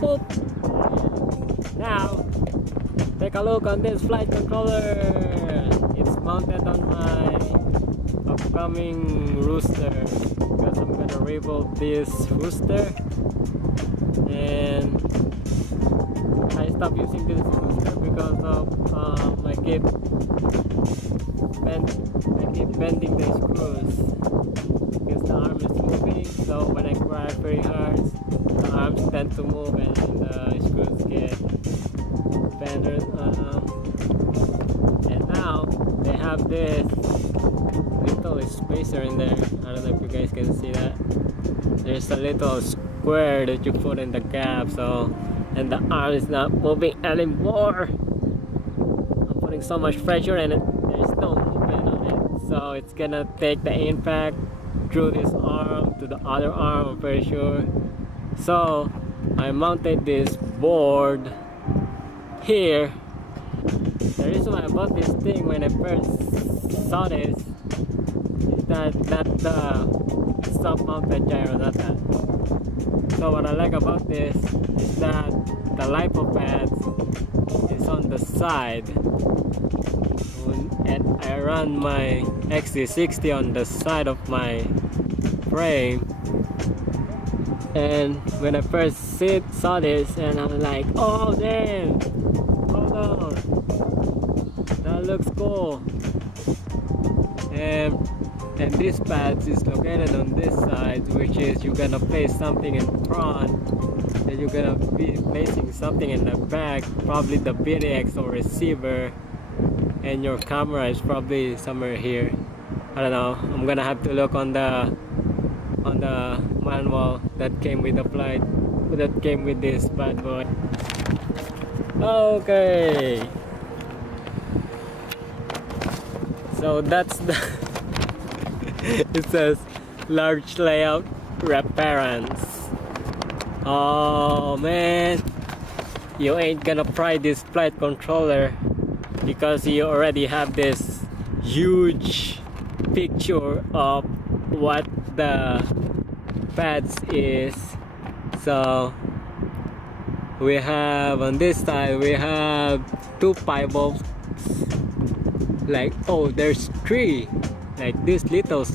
Boop. Now, take a look on this flight controller. It's mounted on my upcoming rooster because I'm gonna rebuild this rooster, and I stopped using this rooster because of I keep bending the screws because the arm is moving. So when I drive very hard, the arms tend to move and the screws get bended. And now they have this little spacer in there. I don't know if you guys can see that. There's a little square that you put in the gap, so and the arm is not moving anymore. I'm putting so much pressure and there's no movement on it, so it's gonna take the impact through this arm to the other arm, I'm pretty sure. So I mounted this board here. The reason why I bought this thing when I first saw this is that not the sub-mounted gyro, not that. So what I like about this is that the LiPo pads is on the side, and I run my XT60 on the side of my frame. And when I first saw this, and I'm like, oh damn, hold on, that looks cool. And this pad is located on this side, which is you're gonna place something in front, and you're gonna be placing something in the back, probably the BDX or receiver, and your camera is probably somewhere here. I don't know. I'm gonna have to look on the manual that came with the flight, that came with this bad boy. Okay. So that's the it says large layout reference. Oh man, you ain't gonna pry this flight controller because you already have this huge picture of what the pads is. So we have on this side we have two pivots, like, oh, there's three, like this little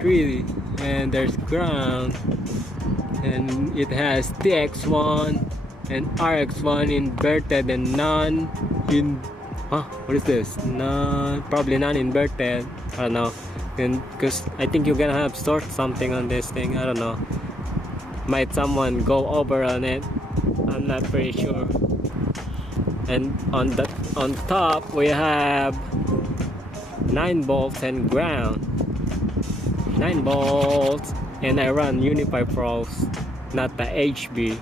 tree, and there's ground, and it has TX1 and RX1 inverted and none in what is this? Probably non-inverted. I don't know, and because I think you're gonna have sort something on this thing. I don't know, might someone go over on it, I'm not pretty sure. And on top we have 9 volts and ground, 9 volts, and I run Unify Pros, not the HB.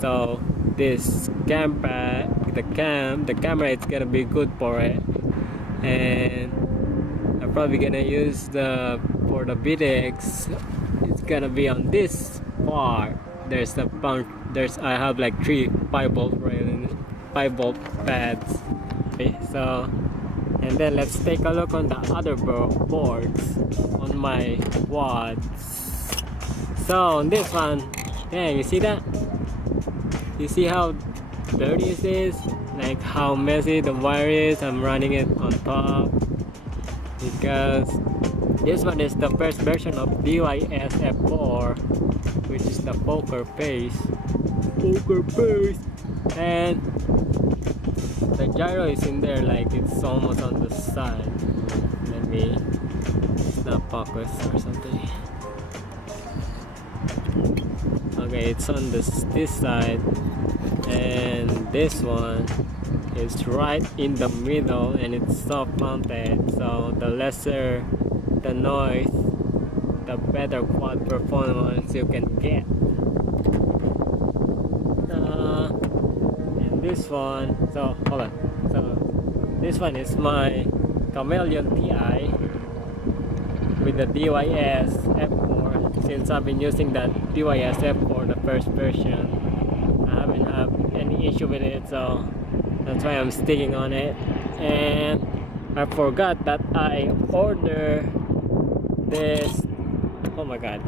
So this camera, the camera is gonna be good for it, and I'm probably gonna use for the BDX. It's gonna be on this part. There's the punch. I have like 3 5-volt rail, 5-volt pads. Okay, so. And then let's take a look on the other boards on my wads. So on this one, yeah, you see that? You see how dirty it is? Like how messy the wire is. I'm running it on top because this one is the first version of Dys F4, which is the poker face, and the gyro is in there, like it's almost on the side. Let me not focus or something. Okay, it's on this side, and this one is right in the middle, and it's soft mounted, so the lesser the noise, the better quad performance you can get. And this one, so hold on, so this one is my Chameleon TI with the Dys F4. Since I've been using that Dys F4, the first version, I haven't had any issue with it, so That's why I'm sticking on it. And I forgot that I ordered this, oh my god,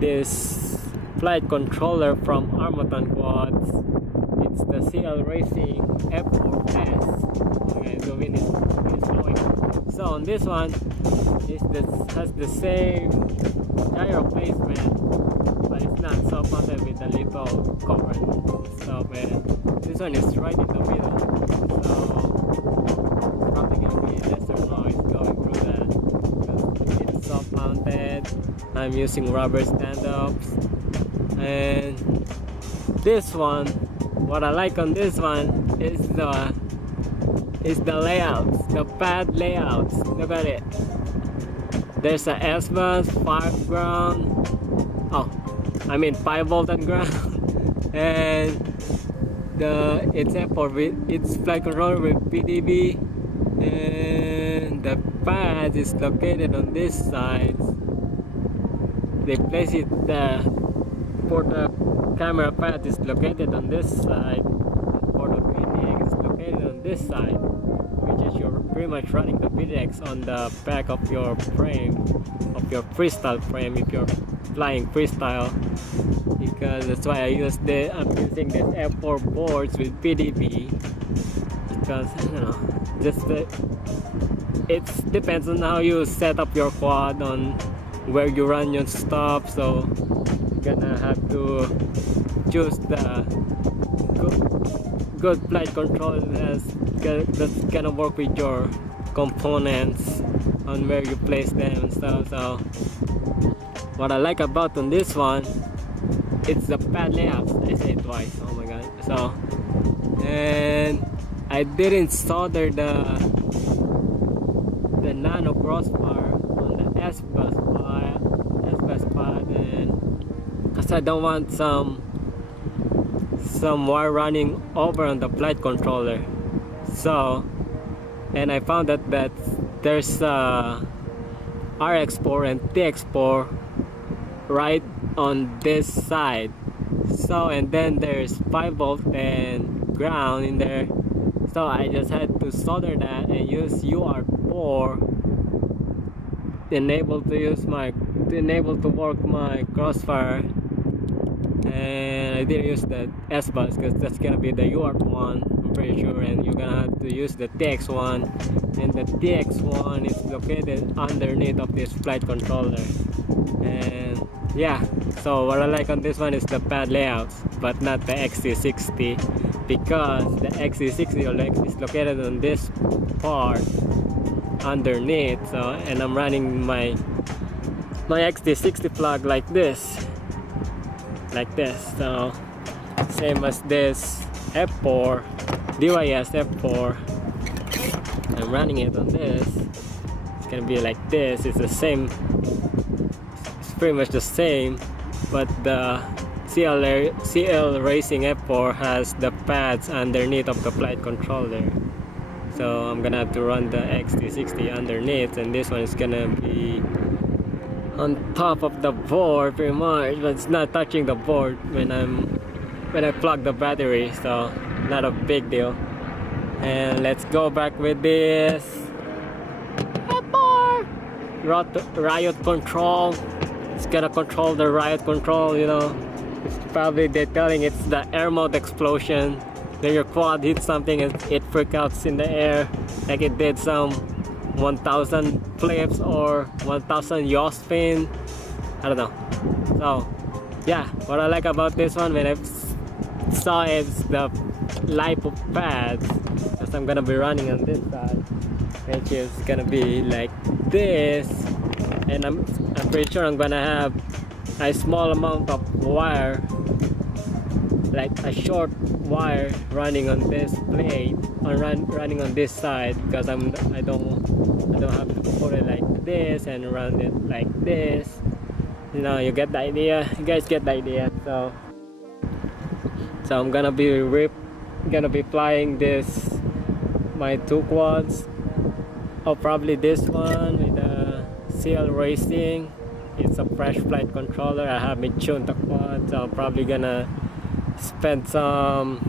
this flight controller from Armaton Quads. It's the CL Racing F4s. Okay, the wind is blowing. So on this one, has the same gyro placement, but it's not so mounted with the little cover and stuff. And this one is right in the middle, so probably gonna be lesser noise going through that because it's soft mounted. I'm using rubber stand-ups, and this one, what I like on this one is the layouts, the pad layouts. Look at it. There's a S-bus, 5 ground. Oh, I mean 5 volt and ground, and it's it's flight controller with PDB, and the pad is located on this side. They place it for the camera pad is located on this side. For the PDX is located on this side, which is you're pretty much running the PDX on the back of your frame, of your freestyle frame if you're flying freestyle. Because that's why I'm using this F4 boards with PDB, because you know, it depends on how you set up your quad, on where you run your stuff. So you're gonna have to choose the good flight control that's gonna work with your components on where you place them and stuff. So what I like about on this one, it's the pad layout. I say it twice, oh my god. So, and I didn't solder the nano crossbar on the S-bus pad, and because I don't want some wire running over on the flight controller. So, and I found that there's RX4 and TX4 right on this side. So, and then there's 5 volt and ground in there. So I just had to solder that and use UR4 enable to work my crossfire. And I didn't use the S-bus because that's gonna be the UART one, I'm pretty sure, and you're gonna have to use the TX one, and the TX one is located underneath of this flight controller. And yeah, so what I like on this one is the pad layouts, but not the XT60, because the XT60 is located on this part underneath. So, and I'm running my XT60 plug like this, so same as this F4 Dys F4. I'm running it on this. It's gonna be like this. It's the same, it's pretty much the same, but the CL Racing F4 has the pads underneath of the flight controller. So I'm gonna have to run the XT60 underneath, and this one is gonna be on top of the board pretty much, but it's not touching the board when I plug the battery, so not a big deal. And let's go back with this F4 Riot Control. It's gonna control the Riot Control, you know. It's probably they're telling it's the air mode explosion. When your quad hits something, it freaks out in the air, like it did some 1000 flips or 1000 yaw spin. I don't know. So yeah, what I like about this one, when I saw it's the lipo pads, because I'm gonna be running on this side, which is gonna be like this, and I'm pretty sure I'm gonna have a small amount of wire, like a short wire running on this blade, or running on this side, because I don't have to put it like this and run it like this. You know, you get the idea. You guys get the idea. So I'm gonna be flying my two quads, or probably this one with the CL Racing. It's a fresh flight controller. I haven't tuned the quad, so I'm probably gonna spend some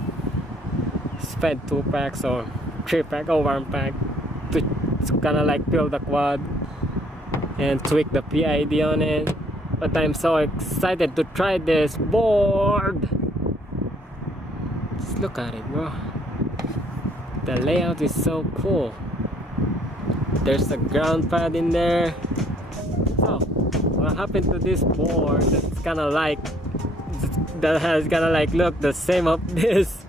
spend 2 packs or 3 pack or 1 pack to kind of like build the quad and tweak the PID on it. But I'm so excited to try this board. Just look at it, bro. The layout is so cool. There's a ground pad in there. So what happened to this board that's kind of like look the same of this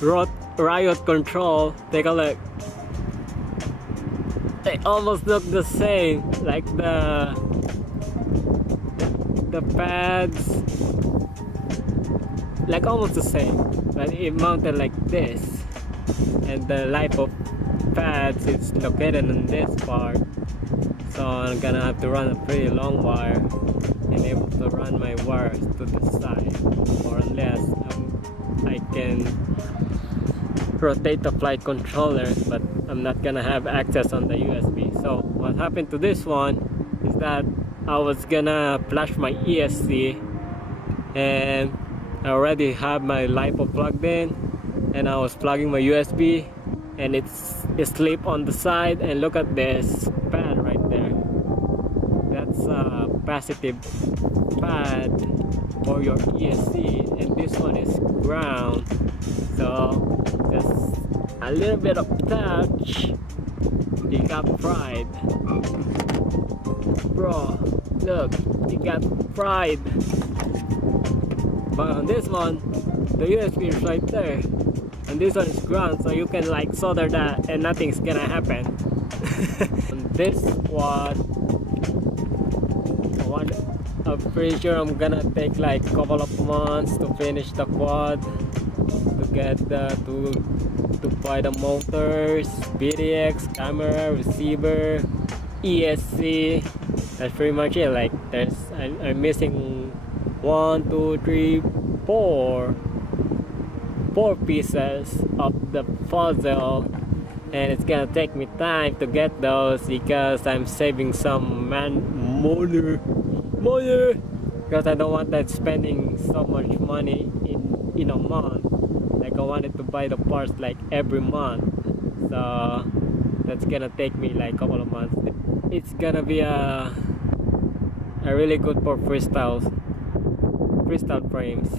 Riot Control. Take a look. They almost look the same, like the pads, like almost the same, but it mounted like this, and the life of pads is located on this part. So I'm gonna have to run a pretty long wire and able to run my wires to the side, or unless I can rotate the flight controller, but I'm not gonna have access on the USB. So what happened to this one is that I was gonna flash my ESC, and I already have my LiPo plugged in, and I was plugging my USB, and it slipped on the side. And look at this pad right there. That's a capacitive pad for your ESC, and this one is ground. So just a little bit of touch, you got fried, bro. Look, you got fried. But on this one, the USB is right there, and this one is ground, so you can like solder that and nothing's gonna happen. On this one, I'm pretty sure I'm gonna take like a couple of months to finish the quad, to get to buy the motors, BDX, camera, receiver, ESC. That's pretty much it. Like I'm missing 1, 2, 3, 4 pieces of the puzzle, and it's gonna take me time to get those because I'm saving some money, because I don't want that spending so much money in a month. Like I wanted to buy the parts like every month, so that's gonna take me like a couple of months. It's gonna be a really good for freestyle frames,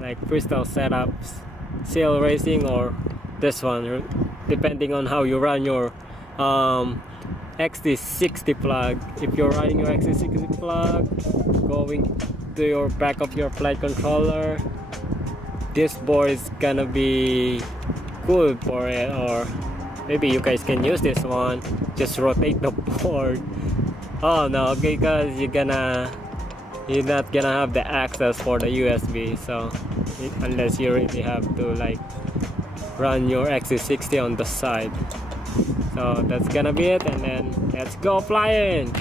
like freestyle setups, CL racing, or this one, depending on how you run your XT60 plug. If you're running your XT60 plug going to your back of your flight controller, this board is gonna be good for it. Or maybe you guys can use this one, just rotate the board. Oh no, because you're not gonna have the access for the USB, so unless you really have to like run your XT60 on the side. So that's gonna be it, and then let's go flying.